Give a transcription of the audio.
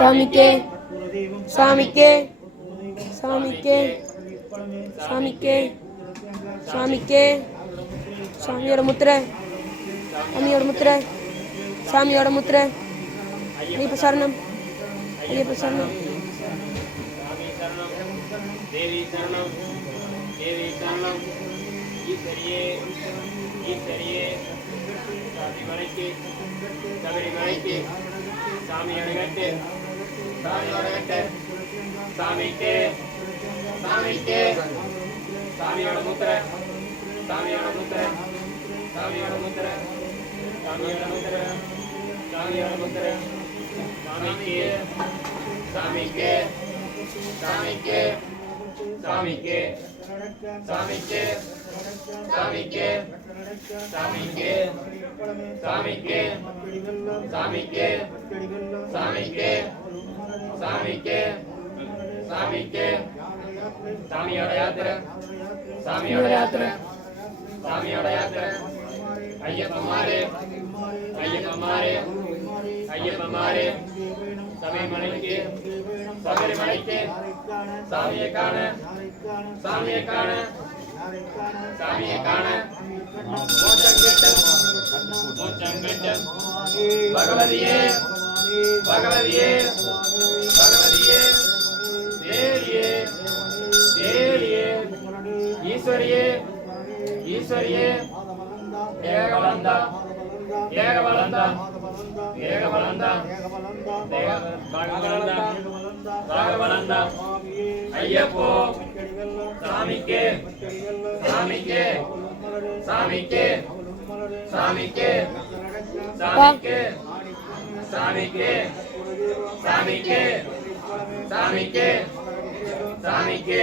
சாமிக்கே சாமிக்கே சாமிக்கே சாமிக்கே சாமிக்கே சாமியோட முத்திரை சாமியோட முத்திரை சாமியோட முத்திரை ஐயப்ப சரணம் ஐயப்ப சரணம் தேவி சரணம் தேவி சரணம் ஈஸ்வரியே ஈஸ்வரியே சபரிமலைக்கு சபரிமலைக்கு சாமியோட கட்டு சாமியோட கட்டு சாமிக்கு சாமிக்கு சாமியோட முத்திரை சாமியோட முத்திரை சாமியோட முத்திரை சாமியோட முத்திரை சாமியோட முத்திரை சாமிக்கு சாமிக்கு சாமிக்கு சாமிக்கு சாமிக்கு சாமிக்கு சாமிக்கு சாமிக்கு சாமிக்கு சாமிக்கு சாமிக்கு சாமிக்கு சாமியோட யாத்திரை சாமியோட யாத்திரை சாமியோட யாத்திரை ஐயப்பமாரே ஐயப்பமாரே ஐயப்பமாரே சபரிமலைக்கு சபரிமலைக்கு சாமியை காண சாமியை காண சாமியை காண மோட்சங்கெட்ட பகவதியே பகவதியே பகவதியே தேவியே தேவியே ஈஸ்வரியே ஈஸ்வரியே ஏகவலந்தா ஏகவலந்தா ஏகவலந்தா பாகவலந்தா பாகவலந்தா ஐயப்போ சாமிக்கே சாமிக்கே சாமிக்கே சாமிக்கே சாமிக்கே சாமிக்கே சாமிக்கே சாமிக்கே சாமிக்கே